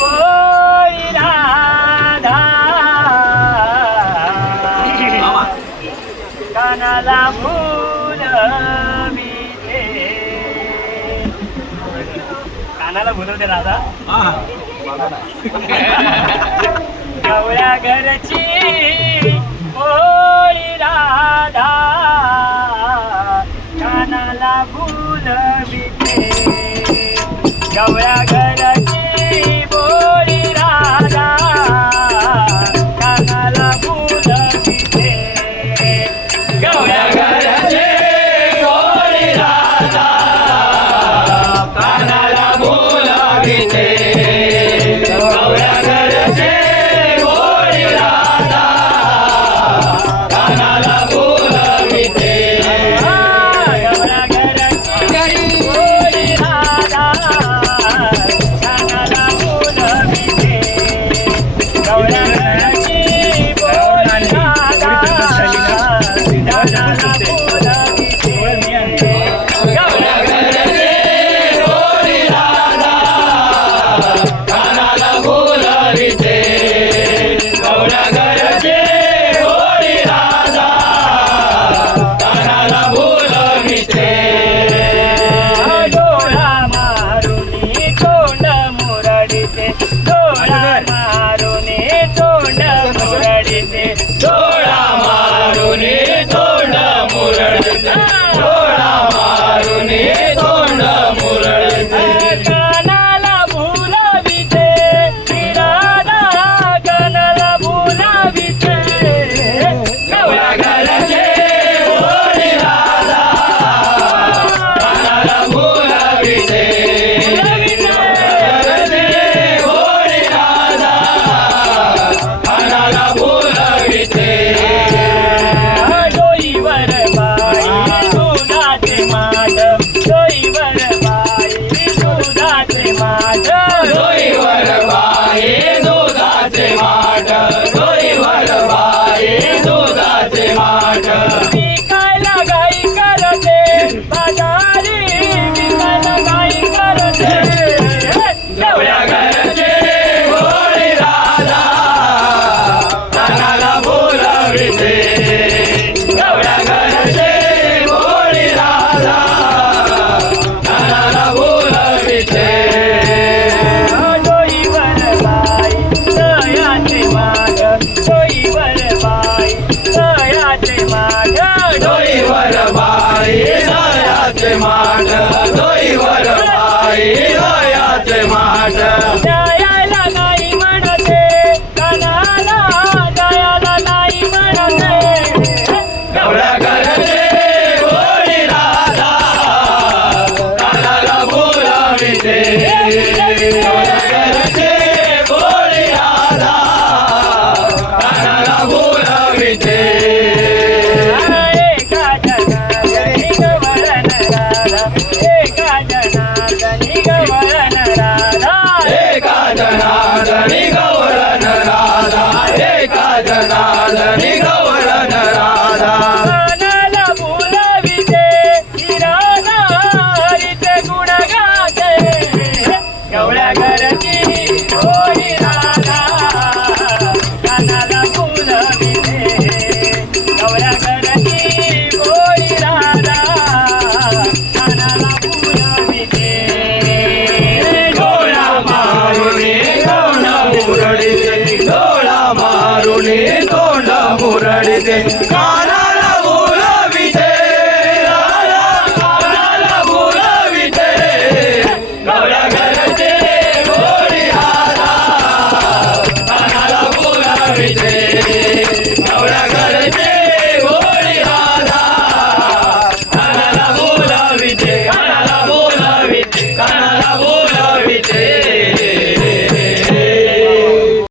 गोरी राधा कानाला फुलविते कानाला फुलवते राधा गवळ्या घरची गोरी राधा कानाला फुलविते गवळ्या घरची गोरी राधा कानाला फुलविते गवळ्या घरची गोरी राधा कानाला फुलविते गवळ्या घरची गोरी राधा कानाला फुलविते गवळ्या घरची गोरी राधा कानाला फुलविते गवळ्या घरची गोरी राधा कानाला फुलविते गवळ्या घरची गोरी राधा कानाला फुलविते गवळ्या घरची गोरी राधा कानाला फुलविते डोळा मारुनी तोंड मुरडिते डोळा मारुनी तोंड मुरडिते डोळा मारुनी तोंड मुरडिते डोळा मारुनी तोंड मुरडिते कानाला फुलविते राधा कानाला फुलविते गवळ्या घरची गोरी राधा कानाला फुलविते गोरी राधा कानाला फुलविते डोईवर बाई दुधाचे माठ डोईवर बाई दुधाचे माठ डोईवर बाई दुधाचे माठ डोईवर बाई दुधाचे माठ विकायला गाई करते बाजारी विकायला गाई करते गवळ्या घरचे गोरी राधा कानाला फुलविते गवळ्या घरचे गोरी राधा कानाला फुलविते डोईवर बाई दयाचे माठ डोईवर बाई दयाचे माठ डोईवर बाई दयाचे माठ डोईवर बाई दयाचे माठ दयाला नाही म्हणते कानाला दयाला नाही म्हणते गवळ्या घरचे गोरी राधा कानाला फुलविते गवळ्या घरचे गोरी राधा कानाला फुलविते एका जनार्दनी गवळण राधा एका जनार्दनी गवळण राधा एका जनार्दनी गवळण राधा एका जनार्दनी गवळण राधा कानाला फुलविते राधा हरीचे गुण गाते गवळ्या घरची गोरी राधा कानाला फुलविते गवळ्या घरची गोरी राधा कानाला फुलविते डोळा मारुनी तोंड मुरडिते डोळा मारुनी तोंड मुरडिते